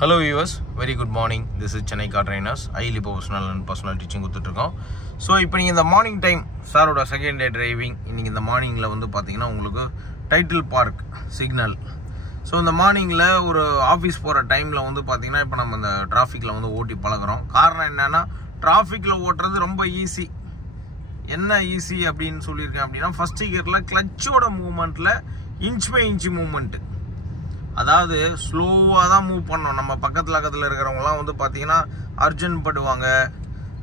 Hello viewers, very good morning. This is Chennai Car Trainers. Highly professional and personal teaching கொடுத்துட்ருக்கோம். So இப்போ நீங்கள் இந்த morning time சாரோட second day driving இன்னைக்கு இந்த மார்னிங்கில் வந்து பார்த்தீங்கன்னா உங்களுக்கு டைட்டில் பார்க் சிக்னல். ஸோ இந்த மார்னிங்கில் ஒரு ஆஃபீஸ் போகிற டைமில் வந்து பார்த்தீங்கன்னா இப்போ நம்ம இந்த டிராஃபிக்கில் வந்து ஓட்டி பழகிறோம். காரணம் என்னென்னா டிராஃபிக்கில் ஓட்டுறது ரொம்ப ஈஸி. என்ன ஈஸி அப்படின்னு சொல்லியிருக்கேன் அப்படின்னா ஃபஸ்ட் கியரில் கிளச்சோட மூவ்மெண்ட்டில் இன்ச் பை இன்ச் மூவ்மெண்ட்டு, அதாவது ஸ்லோவாக தான் மூவ் பண்ணோம். நம்ம பக்கத்தில் இருக்கிறவங்களாம் வந்து பார்த்தீங்கன்னா அர்ஜென்ட் படுவாங்க,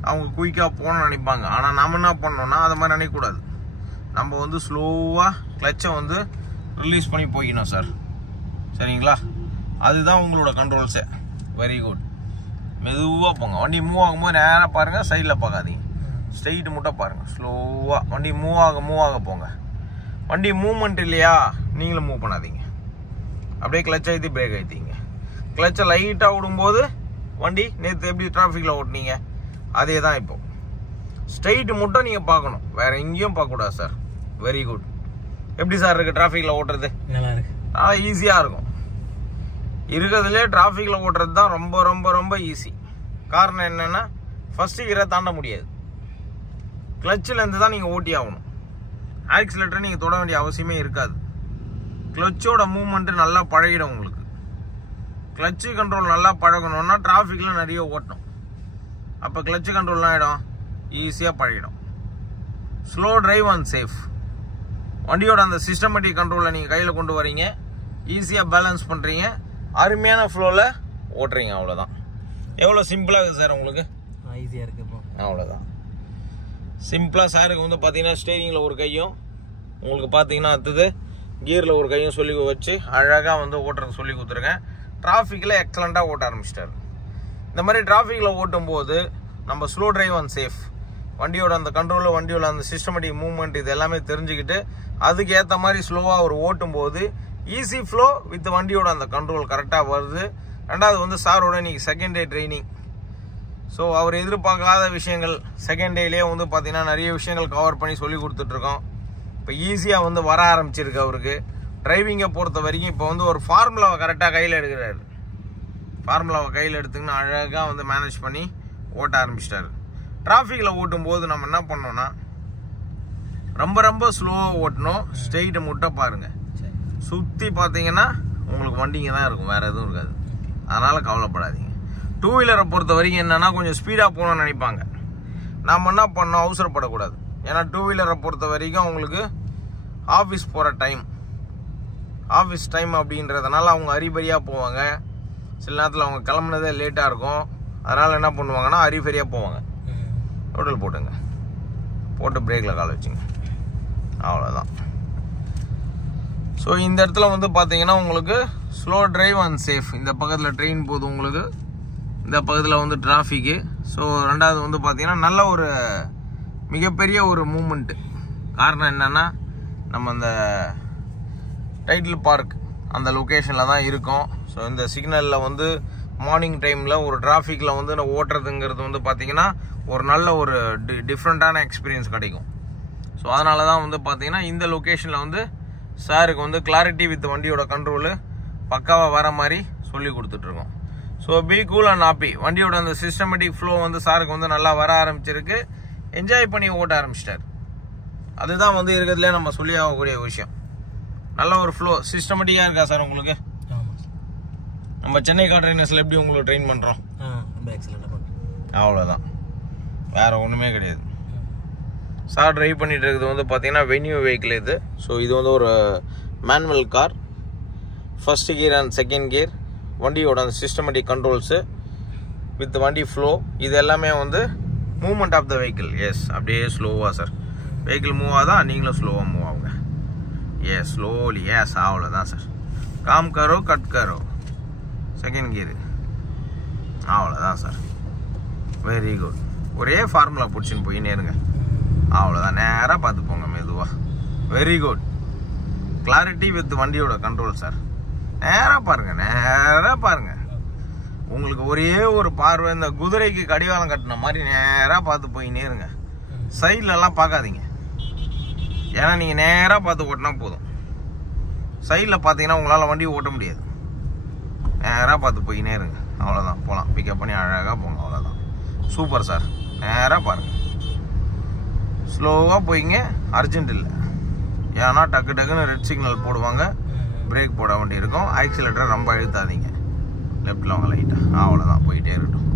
அவங்க குயிக்காக போகணும்னு நினைப்பாங்க. ஆனால் நம்ம என்ன பண்ணோம்னா அதை மாதிரி நினைக்கக்கூடாது. நம்ம வந்து ஸ்லோவாக கிளச்சை வந்து ரிலீஸ் பண்ணி போய்க்கணும் சார், சரிங்களா? அதுதான் உங்களோட கண்ட்ரோல்ஸே. Very good. மெதுவாக போங்க. வண்டி மூவ் ஆகும்போது நேராக பாருங்கள், சைடில் பார்க்காதீங்க, ஸ்ட்ரெயிட் மட்டும் பாருங்கள். ஸ்லோவாக வண்டி மூவ் ஆக போங்க. வண்டி மூவ்மெண்ட் இல்லையா, நீங்களும் மூவ் பண்ணாதீங்க. அப்படியே கிளச் ஆகிட்டு பிரேக் ஆகிட்டீங்க. கிளச்சை லைட்டாக விடும்போது வண்டி நேற்று எப்படி டிராஃபிக்கில் ஓட்டினீங்க அதே தான் இப்போ. ஸ்ட்ரெயிட்டு மட்டும் நீங்கள் பார்க்கணும், வேறு எங்கேயும் பார்க்கக்கூடாது சார். Very good. எப்படி சார் இருக்குது டிராஃபிக்கில் ஓட்டுறது? நல்லா இருக்கு. ஈஸியாக இருக்கும். இருக்கிறதுலே டிராஃபிக்கில் ஓட்டுறது தான் ரொம்ப ரொம்ப ரொம்ப ஈஸி. காரணம் என்னென்னா ஃபஸ்ட்டு கியரை தாண்ட முடியாது. கிளச்சிலேருந்து தான் நீங்கள் ஓட்டி ஆகணும். ஆக்சிலேட்டரை நீங்கள் தொட வேண்டிய அவசியமே இருக்காது. கிளச்சோட மூவ்மெண்ட்டு நல்லா பழகிடும் உங்களுக்கு. கிளச்சு கண்ட்ரோல் நல்லா பழகணும்னா டிராஃபிக்கில் நிறைய ஓட்டணும். அப்போ கிளச்சு கண்ட்ரோல்லாம் ஆகிடும், ஈஸியாக பழகிடும். Slow drive and safe. வண்டியோட அந்த சிஸ்டமேட்டிக் கண்ட்ரோலில் நீங்கள் கையில் கொண்டு வரீங்க, ஈஸியாக பேலன்ஸ் பண்ணுறீங்க, அருமையான ஃப்ளோவில் ஓட்டுறீங்க. அவ்வளோதான். எவ்வளோ சிம்பிளாக இருக்குது சார் உங்களுக்கு? ஈஸியாக இருக்குது இப்போ. அவ்வளோதான் சிம்பிளாக. சாருக்கு வந்து பார்த்தீங்கன்னா ஸ்டேரிங்கில் ஒரு கையும், உங்களுக்கு பார்த்தீங்கன்னா அடுத்தது கியரில் ஒரு கையும் சொல்லி வச்சு அழகாக வந்து ஓட்டுறது சொல்லி கொடுத்துருக்கேன். டிராஃபிக்கில் எக்ஸலண்ட்டாக ஓட்ட ஆரம்பிச்சிட்டாரு. இந்த மாதிரி டிராஃபிக்கில் ஓட்டும்போது நம்ம ஸ்லோ டிரைவ் அண்ட் சேஃப், வண்டியோட அந்த கண்ட்ரோலு, வண்டியோட அந்த சிஸ்டமேட்டிக் மூவ்மெண்ட் இது எல்லாமே தெரிஞ்சுக்கிட்டு அதுக்கு ஏற்ற மாதிரி ஸ்லோவாக அவர் ஓட்டும்போது ஈஸி ஃப்ளோ வித் வண்டியோட அந்த கண்ட்ரோல் கரெக்டாக வருது. ரெண்டாவது வந்து சாரோட இன்னைக்கு செகண்ட் டே ட்ரைனிங். ஸோ அவர் எதிர்பார்க்காத விஷயங்கள் செகண்ட் டேலேயே வந்து பார்த்தீங்கன்னா நிறைய விஷயங்கள் கவர் பண்ணி சொல்லி கொடுத்துட்ருக்கோம். இப்போ ஈஸியாக வந்து வர ஆரம்பிச்சிருக்கு அவருக்கு. டிரைவிங்கை பொறுத்த வரைக்கும் இப்போ வந்து ஒரு ஃபார்முலாவை கரெக்டாக கையில் எடுக்கிறாரு. ஃபார்முலாவை கையில் எடுத்துக்கின்னு அழகாக வந்து மேனேஜ் பண்ணி ஓட்ட ஆரம்பிச்சிட்டாரு. டிராஃபிக்கில் ஓட்டும்போது நம்ம என்ன பண்ணோம்னா ரொம்ப ரொம்ப ஸ்லோவாக ஓட்டணும். ஸ்ட்ரெயிட்டை மட்டும் பாருங்கள். சுற்றி பார்த்தீங்கன்னா உங்களுக்கு வண்டிங்க தான் இருக்கும், வேறு எதுவும் இருக்காது. அதனால் கவலைப்படாதீங்க. டூ வீலரை பொறுத்த வரைக்கும் என்னென்னா கொஞ்சம் ஸ்பீடாக போகணும்னு நினைப்பாங்க. நம்ம என்ன பண்ணோம், அவசரப்படக்கூடாது. ஏன்னா டூ வீலரை பொறுத்த வரைக்கும் அவங்களுக்கு ஆஃபீஸ் போகிற ஆஃபீஸ் டைம் அப்படின்றதுனால அவங்க அரிபரியாக போவாங்க. சில நேரத்தில் அவங்க கிளம்புனதே லேட்டாக இருக்கும். அதனால் என்ன பண்ணுவாங்கன்னா அரிபரியாக போவாங்க. ரோட்டில் போட்டு பிரேக்கில் கால் வச்சுங்க, அவ்வளோதான். ஸோ இந்த இடத்துல வந்து பார்த்தீங்கன்னா உங்களுக்கு ஸ்லோ டிரைவ் அண்ட் சேஃப். இந்த பக்கத்தில் ட்ரெயின் போகுது உங்களுக்கு, இந்த பக்கத்தில் வந்து டிராஃபிக்கு. ஸோ ரெண்டாவது வந்து பார்த்தீங்கன்னா நல்ல ஒரு மிகப்பெரிய ஒரு மூமெண்ட்டு. காரணம் என்னென்னா நம்ம அந்த டைட்டில் பார்க் அந்த லொக்கேஷனில் தான் இருக்கோம். ஸோ இந்த சிக்னலில் வந்து மார்னிங் டைமில் ஒரு டிராஃபிக்கில் வந்து ஓட்டுறதுங்கிறது வந்து பார்த்திங்கன்னா ஒரு நல்ல ஒரு டிஃப்ரெண்ட்டான எக்ஸ்பீரியன்ஸ் கிடைக்கும். ஸோ அதனால தான் வந்து பார்த்திங்கன்னா இந்த லொக்கேஷனில் வந்து சாருக்கு வந்து கிளாரிட்டி வித் வண்டியோட கண்ட்ரோலு பக்காவாக வர மாதிரி சொல்லி கொடுத்துட்ருக்கோம். So be cool and happy. வண்டியோட அந்த சிஸ்டமேட்டிக் ஃப்ளோ வந்து சாருக்கு வந்து நல்லா வர ஆரம்பிச்சிருக்கு. என்ஜாய் பண்ணி ஓட்ட ஆரம்பிச்சிட்டார். அதுதான் வந்து இருக்கிறதுலே நம்ம சொல்லி ஆகக்கூடிய விஷயம். நல்ல ஒரு ஃப்ளோ சிஸ்டமேட்டிக்காக இருக்கா சார் உங்களுக்கு? நம்ம சென்னை கார் ட்ரைனர்ஸில் எப்படி உங்களுக்கு ட்ரெயின் பண்ணுறோம் அவ்வளோதான், வேறு ஒன்றுமே கிடையாது. சார் ட்ரைவ் பண்ணிட்டு இருக்கிறது வந்து பார்த்தீங்கன்னா வென்யூ வெஹிக்கிள் இது. ஸோ இது வந்து ஒரு manual car. First gear and second gear, வண்டியோட அந்த சிஸ்டமேட்டிக் கண்ட்ரோல்ஸு வித் வண்டி ஃப்ளோ இது எல்லாமே வந்து movement of the vehicle. Yes, அப்படியே ஸ்லோவாக சார் வெஹிக்கிள் மூவ் ஆகுதான், நீங்களும் ஸ்லோவாக மூவ் ஆகுங்க. Yes, slowly. எஸ், அவ்வளோதான் சார். காம் கரோ கட் கரோ, செகண்ட் கியரு, அவ்வளோதான் சார். Very good. ஒரே ஃபார்முலா பிடிச்சின்னு போயின்னே இருங்க, அவ்வளோதான். நேராக பார்த்து போங்க மெதுவாக. Very good. கிளாரிட்டி வித் வண்டியோட கண்ட்ரோல் சார். நேராக பாருங்கள். உங்களுக்கு ஒரே ஒரு பார்வை, இந்த குதிரைக்கு கடிவாளம் கட்டின மாதிரி நேராக பார்த்து போயின்னே இருங்க. சைட்லலாம் பார்க்காதீங்க, ஏன்னா நீங்கள் நேராக பார்த்து ஓட்டினா போதும். சைடில் பார்த்தீங்கன்னா உங்களால் வண்டி ஓட்ட முடியாது. நேராக பார்த்து போயினே இருங்க, அவ்வளோதான். போகலாம், பிக்கப் பண்ணி அழகாக போங்க, அவ்வளோதான். Super sir. நேராக பாருங்கள், ஸ்லோவாக போயிங்க, அர்ஜென்ட் இல்லை. ஏன்னா டக்கு டக்குன்னு ரெட் சிக்னல் போடுவாங்க, பிரேக் போட வேண்டி இருக்கும். ஆக்சிலேட்டரை ரொம்ப அழுத்தாதீங்க, லெஃப்டில் வாங்க லைட்டாக, அவ்வளோதான். போயிட்டே இருக்கட்டும்,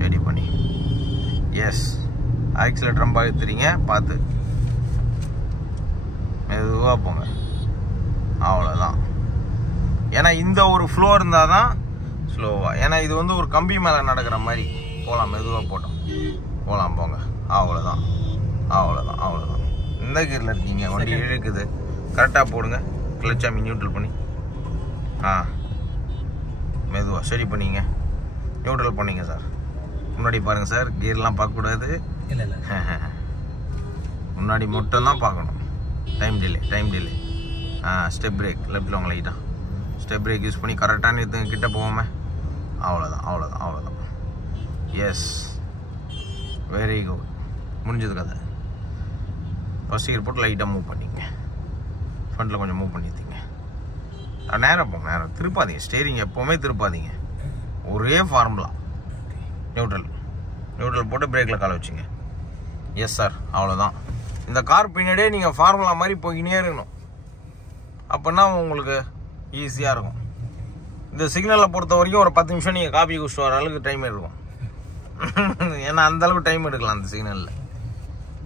சரி பண்ணி. எஸ், ஆக்சிலேட்டர் ரொம்ப அழுத்துறீங்க, பார்த்து மெதுவாக போங்க, அவ்வளோதான். ஏன்னா இந்த ஒரு ஃப்ளோ இருந்தால் தான் ஸ்லோவாக, ஏன்னா இது வந்து ஒரு கம்பி மேலே நடக்கிற மாதிரி. போகலாம், மெதுவாக போட்டோம், போகலாம், போங்க, அவ்வளோதான், அவ்வளோதான், அவ்வளோதான். இந்த கீரில் இருக்கீங்க, வண்டி இழுக்குது, கரெக்டாக போடுங்க. கிளச்சாமி நியூட்ரல் பண்ணி மெதுவாக சரி பண்ணிங்க, நியூட்ரல் பண்ணிங்க சார். முன்னாடி பாருங்கள் சார், கியர்லாம் பார்க்கக்கூடாது, இல்லை இல்லை, முன்னாடி மட்டும்தான் பார்க்கணும். Time delay. ஸ்டெப் பிரேக், லெஃப்டில் வாங்க லைட்டாக, ஸ்டெப் பிரேக் யூஸ் பண்ணி கரெக்டான இது கிட்ட போவோமே, அவ்வளோதான். எஸ், வெரி குட், முடிஞ்சது கதை. ஃபஸ்ட் கியர் போட்டு லைட்டாக மூவ் பண்ணிங்க, ஃப்ரண்ட்டில் கொஞ்சம் மூவ் பண்ணித்தீங்க. நேராக போங்க, நேரம் திருப்பாதீங்க, ஸ்டேரிங் எப்போவுமே திருப்பாதீங்க. ஒரே ஃபார்முலா, நியூட்ரல் போட்டு பிரேக்கில் காலை வச்சுங்க. எஸ் சார், அவ்வளோதான். இந்த கார் பின்னாடியே நீங்கள் ஃபார்முலா மாதிரி போய்கினே இருக்கணும், அப்படின்னா உங்களுக்கு ஈஸியாக இருக்கும். இந்த சிக்னலில் பொறுத்த வரைக்கும் ஒரு 10 நிமிஷம் நீங்கள் காப்பி குடிச்சிட்டு வர அளவுக்கு டைம் எடுக்கும். ஏன்னா அந்தளவுக்கு டைம் எடுக்கலாம் அந்த சிக்னலில்.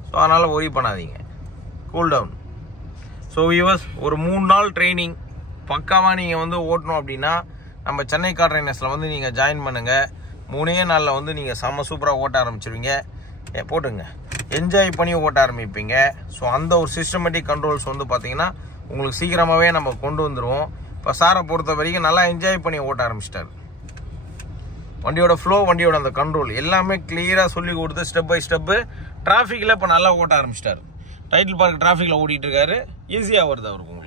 ஸோ அதனால் ஒரி பண்ணாதீங்க, கூல் டவுன். ஸோ வியூவர்ஸ், ஒரு 3 நாள் ட்ரைனிங் பக்காவாக நீங்கள் வந்து ஓட்டணும் அப்படின்னா நம்ம சென்னை கார் ட்ரைனர்ஸில் வந்து நீங்கள் ஜாயின் பண்ணுங்கள். 3 நாளில் வந்து நீங்கள் செம்ம சூப்பராக ஓட்ட ஆரம்பிச்சிருவீங்க. போட்டுங்க, என்ஜாய் பண்ணி ஓட்ட ஆரம்பிப்பீங்க. ஸோ அந்த ஒரு சிஸ்டமேட்டிக் கண்ட்ரோல்ஸ் வந்து பார்த்தீங்கன்னா உங்களுக்கு சீக்கிரமாகவே நம்ம கொண்டு வந்துடுவோம். இப்போ சாரை பொறுத்த வரைக்கும் நல்லா என்ஜாய் பண்ணி ஓட்ட ஆரம்பிச்சிட்டாரு. வண்டியோட ஃப்ளோ, வண்டியோட அந்த கண்ட்ரோல் எல்லாமே கிளியராக சொல்லி கொடுத்து ஸ்டெப் பை ஸ்டெப்பு டிராஃபிக்கில் இப்போ நல்லா ஓட்ட ஆரம்பிச்சிட்டாரு. டைட்டில் பார்க் டிராஃபிக்கில் ஓடிட்டு இருக்காரு, ஈஸியாக வருது அவருக்கு.